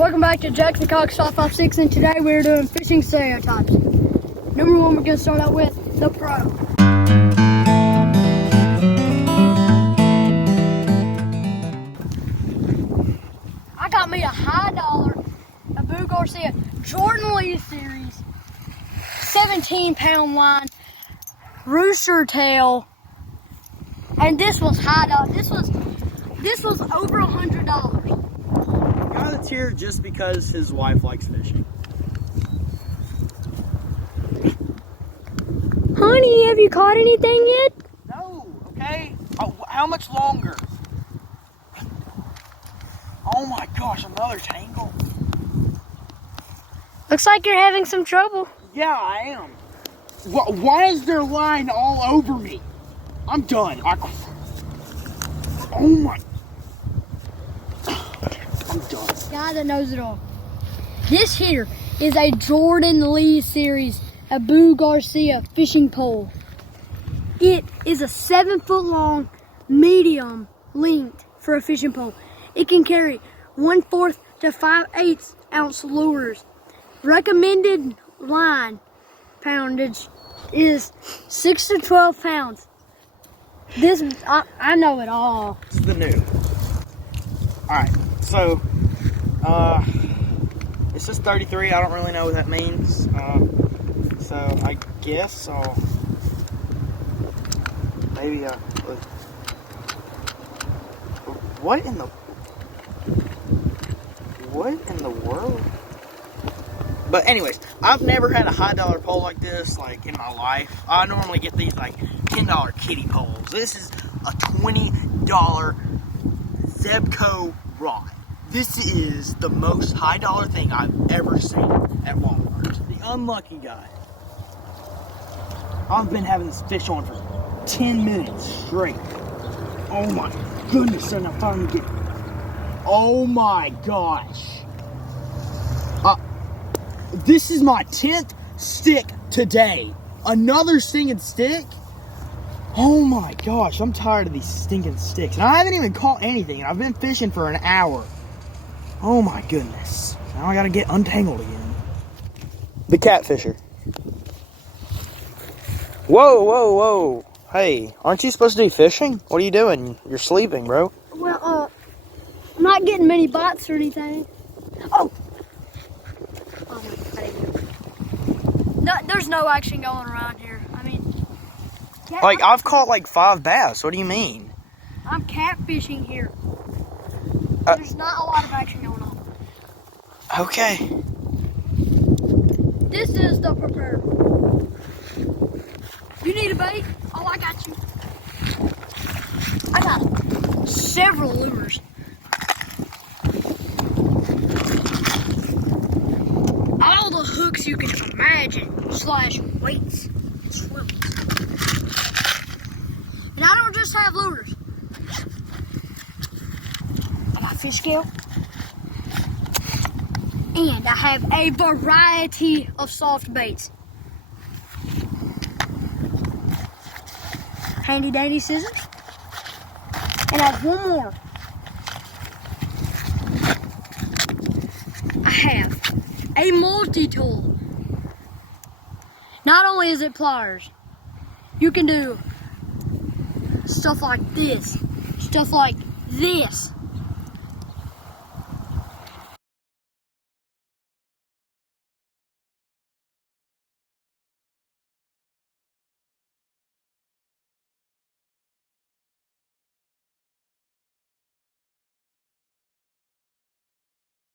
Welcome back to Jackson Cox 556, and today we're doing fishing stereotypes. Number one, we're going to start out with the pro. I got me a high dollar, a Boo Garcia Jordan Lee series, 17-pound line, rooster tail, and this was high dollar. This was over $100. Guy that's here just because his wife likes fishing. Honey, have you caught anything yet? No, okay? How much longer? Oh my gosh, another tangle. Looks like you're having some trouble. Yeah, I am. Why is there line all over me? I'm done. Oh my. I'm done. Guy that knows it all. This here is a Jordan Lee series, a Boo Garcia fishing pole. It is a 7-foot long, medium length for a fishing pole. It can carry 1/4 to 5/8 ounce lures. Recommended line poundage is 6 to 12 pounds. This, I know it all. It's the new. Alright, so, it says 33. I don't really know what that means. So I guess I'll maybe, what in the world? But anyways, I've never had a high dollar pole like this, like, in my life. I normally get these, like, $10 kiddie poles. This is a $20 Zebco rod. This is the most high dollar thing I've ever seen at Walmart. The unlucky guy. I've been having this fish on for 10 minutes straight. Oh my goodness, and I finally get it. Oh my gosh. This is my 10th stick today. Another stinging stick? Oh my gosh, I'm tired of these stinking sticks. And I haven't even caught anything, and I've been fishing for an hour. Oh my goodness. Now I gotta get untangled again. The catfisher. Whoa, whoa, whoa. Hey, aren't you supposed to be fishing? What are you doing? You're sleeping, bro. Well, I'm not getting many bites or anything. Oh! No, there's no action going around here. I mean, Like, I've caught like 5 bass. What do you mean? I'm catfishing here. There's not a lot of action going on. Okay. This is the prepared. You need a bait? Oh, I got you. I got several lures. All the hooks you can imagine, / weights, and swimmers. And I don't just have lures. I got fish scale. And I have a variety of soft baits. Handy dandy scissors. And I have one more. I have a multi-tool. Not only is it pliers, you can do stuff like this, stuff like this,